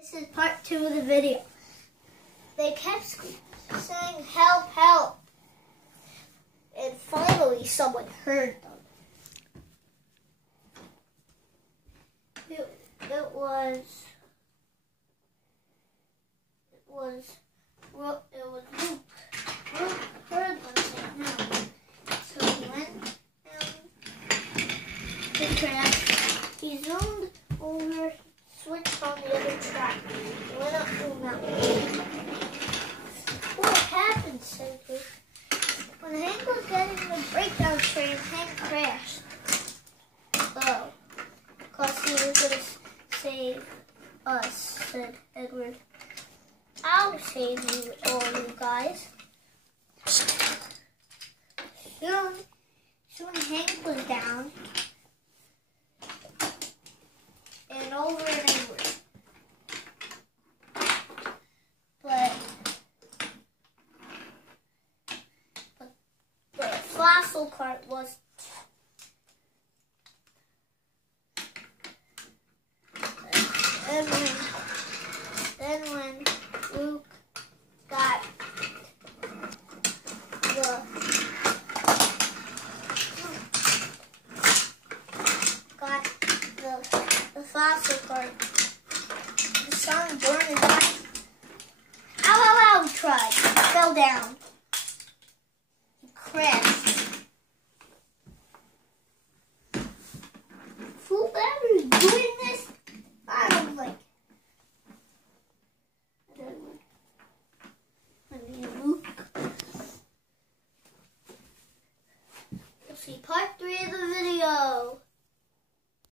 This is part 2 of the video. They kept saying, "Help, help." And finally someone heard them. It was Luke. Luke heard them saying help. So he went down the track. He zoomed over, switched on the other track. He went up to a mountain. What happened, said Luke. When Hank was getting the breakdown train, Hank crashed. Oh, because he was going to save us, said Edward. I'll save you all, you guys. Soon Hank was down and over and over. But the fossil cart was then when Luke got the fossil cart, the sun burned his eyes. Ow, ow, ow, he cried. He fell down. He crashed.